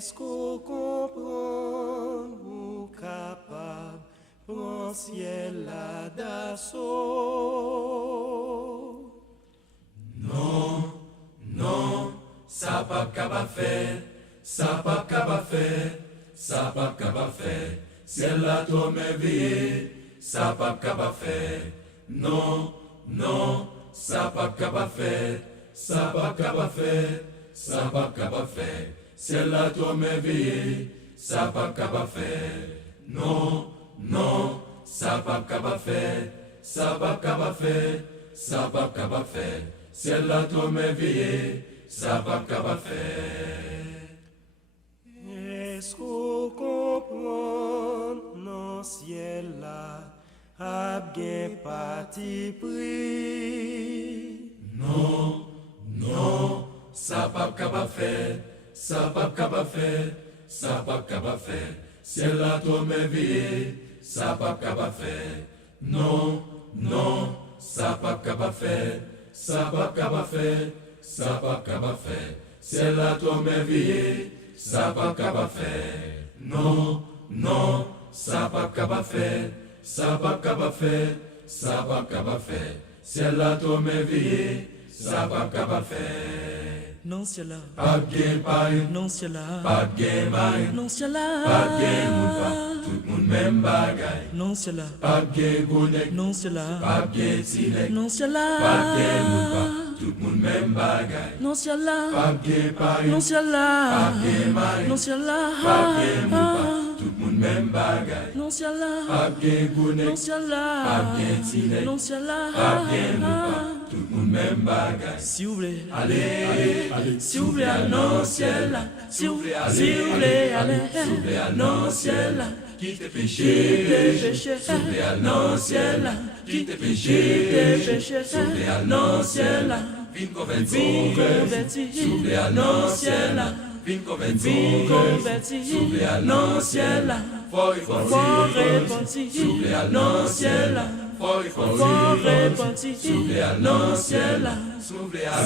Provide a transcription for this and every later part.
Est-ce qu'on comprend ou capable prendre ciel là d'assaut? Non, non, ça pas capable faire, ça pas capable faire, ça pas capable faire. Ciel là tombe éveillé, ça pas capable faire. Non, non, ça pas capable faire, ça pas capable faire, ça pas capable faire. Ciel là tombe éveillé, ça pas capable faire. Non, non, ça pas capable faire, ça pas capable faire, ça pas capable faire. Ciel là tombe éveillé, ça pas capable faire. Est-ce qu'on comprend non ciel là a bien parti pris? Non, non, ça pas capable faire, ça pas capable faire, ça pas capable faire. Ciel là tombe éveillé, ça pas capable faire. Non, non, ça pas capable faire, ça pas capable faire, ça pas capable faire. Ciel là tombe éveillé, ça pas capable faire. Non, non, ça pas capable faire, ça pas capable faire, ça pas capable faire. Ciel là tombe éveillé, ça pas capable faire. Non ciel là, Pas de gain pareil, non ciel là, pas de gain maille, non ciel là, pas de gain moun pa, tout le monde même bagaille. non ciel là, Pas de gain gonek, non ciel là, pas de gain tilek, non ciel pas de là, gain moun pa, tout le monde même bagaille. non ciel là, Pas de gain pareil, non ciel pas là, de gain maille, non ciel là, pas de gain moun pa, tout le monde même bagaille. non ciel là, Pas de gain gonek, non ciel pas là, de gain tilek, non ciel là, pas de gain moun pa, tout le monde même bagaille. si vous voulez, Allez, allez, si vous voulez, non ciel là, si vous voulez, allez, non ciel là, quitte péché, soufflez à non ciel, quitte péché, soufflez à non ciel, vin converti, soufflez à non ciel, vin converti, soufflez à non ciel, fort repenti, soufflez à non ciel, fort repenti, soufflez à non ciel, soufflez à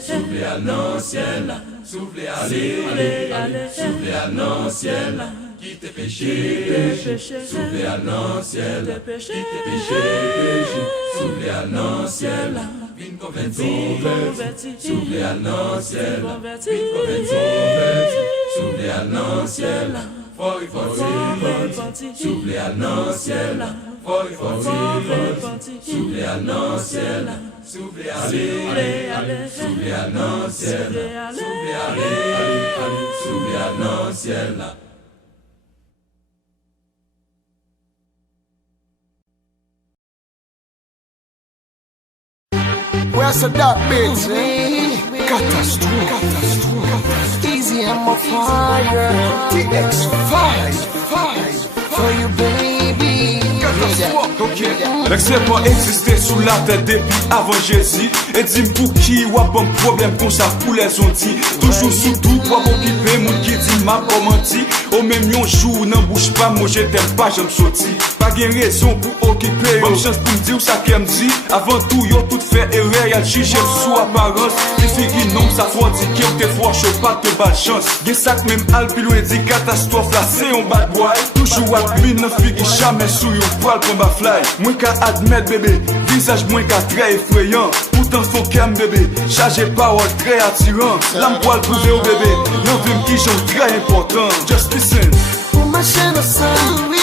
soufflez à non ciel, soufflez à soufflez à non ciel. Quitte péché, soufflez à non ciel, quitte péché, soufflez à non ciel, vin converti, soufflez à non ciel, vin converti, soufflez à non ciel, fort repenti, soufflez à non ciel, fort repenti, soufflez à non ciel, soufflez à soufflez à non ciel, soufflez à soufflez à non ciel. Where's the dark bits, Catastrophe. Easy, I'm on fire. TX5 for you, baby. L'excès pas existé sous la tête depuis avant Jésus. Et dis-moi pour qui ou a bon problème comme ça pour les ontis. Toujours sous tout pour m'occuper, mon qui dit m'a pas menti. Au même yon jour, n'en bouge pas, moi je t'aime pas, j'aime sorti. Pas de raison pour occuper, bonne chance pour me dire ça qu'elle me dit. Avant tout, yo tout fait erreur, y'a jugé sous apparence. Les filles non, ça faut dire qu'il te faut chaud, pas de bad chance. Y'a ça que même Al Pilou dit catastrophe là, c'est un bad boy. Toujours à mine, non fille jamais sous yon poil pour ma fly. Moins qu'à admettre bébé, visage moins qu'à très effrayant. Pourtant faut qu'elle bébé, chargé parole très attirant. L'âme poil prouvé au bébé, non vim qui j'en très important. Just listen. Pour ma chaîne au sein, oui.